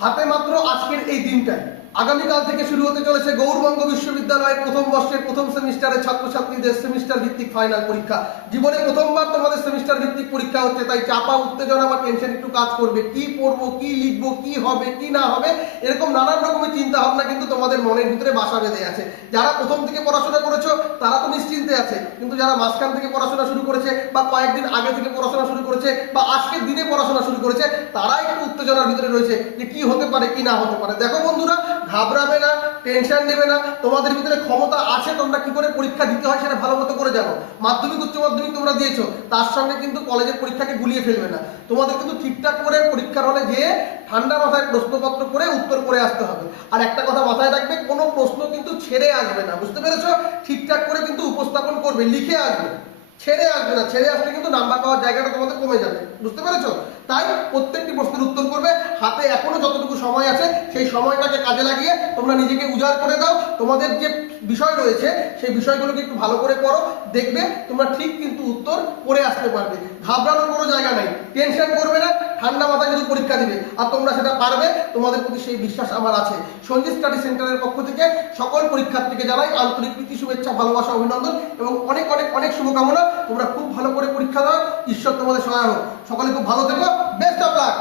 হাতে মাত্র আজকের এই দিনটাই আগামীকাল থেকে শুরু হতে চলেছে গৌড়বঙ্গ বিশ্ববিদ্যালয়ের প্রথম বর্ষের প্রথম সেমিস্টারের ছাত্রছাত্রীদের সেমিস্টার ভিত্তিক ফাইনাল পরীক্ষা। জীবনে প্রথমবার তোমাদের সেমিস্টার ভিত্তিক পরীক্ষা হচ্ছে, তাই চাপা উত্তেজনা বা টেনশন একটু কাজ করবে। কি পড়বো, কি লিখবো, কি হবে কি না হবে, এরকম নানান রকমের চিন্তা ভাবনা কিন্তু তোমাদের মনের ভিতরে বাসা বেঁধে আছে। যারা প্রথম থেকে পড়াশোনা করেছো তারা তো নিশ্চিন্তে আছে, কিন্তু যারা মাঝখান থেকে পড়াশোনা শুরু করেছে বা কয়েকদিন আগে থেকে পড়াশোনা শুরু করেছে বা আজকের দিনে পড়াশোনা শুরু করেছে, তারা একটু উত্তেজনার ভিতরে রয়েছে যে কি হতে পারে কি না হতে পারে। দেখো বন্ধুরা, ঘাবড়াবে না, টেনশন নেবে না, তোমাদের ভিতরে ক্ষমতা আছে, তোমরা কি করে পরীক্ষা দিতে হয় সেটা ভালো মতো করে জানো। মাধ্যমিক উচ্চ মাধ্যমিক তোমরা দিয়েছো, তার সঙ্গে কিন্তু কলেজের পরীক্ষাকে গুলিয়ে ফেলবে না। তোমাদের কিন্তু ঠিকঠাক করে পরীক্ষার হলে যেয়ে ঠান্ডা মাথায় প্রশ্নপত্র করে উত্তর করে আসতে হবে। আর একটা কথা মাথায় রাখবে, কোনো প্রশ্ন কিন্তু ছেড়ে আসবে না, বুঝতে পেরেছো? ঠিকঠাক করে কিন্তু উপস্থাপন করবে, লিখে আসবে, ছেড়ে আসবে না। ছেড়ে আসলে কিন্তু নাম্বার পাওয়ার জায়গাটা তোমাদের কমে যাবে, বুঝতে পেরেছো? তাই প্রত্যেকটি প্রশ্নের উত্তর করবে। হাতে এখনো যতটুকু সময় আছে সেই সময়টাকে কাজে লাগিয়ে তোমরা নিজেকে উজাড় করে দাও। তোমাদের যে বিষয় রয়েছে সেই বিষয়গুলোকে একটু ভালো করে পড়ো, দেখবে তোমরা ঠিক কিন্তু উত্তর করে আসতে পারবে। ঘাবড়ানোর কোনো জায়গা নাই, টেনশন করবে না, ঠান্ডা মাথায় যদি পরীক্ষা দিবে আর তোমরা সেটা পারবে, তোমাদের প্রতি সেই বিশ্বাস আমার আছে। সঞ্জিত স্টাডি সেন্টারের পক্ষ থেকে সকল পরীক্ষার্থীকে জানাই আন্তরিক প্রীতি, শুভেচ্ছা, ভালোবাসা, অভিনন্দন এবং অনেক অনেক অনেক শুভকামনা। তোমরা খুব ভালো করে পরীক্ষা দাও, ঈশ্বর তোমাদের সহায় হোক। সকলে খুব ভালো থেকো, বেস্ট অফ লাক।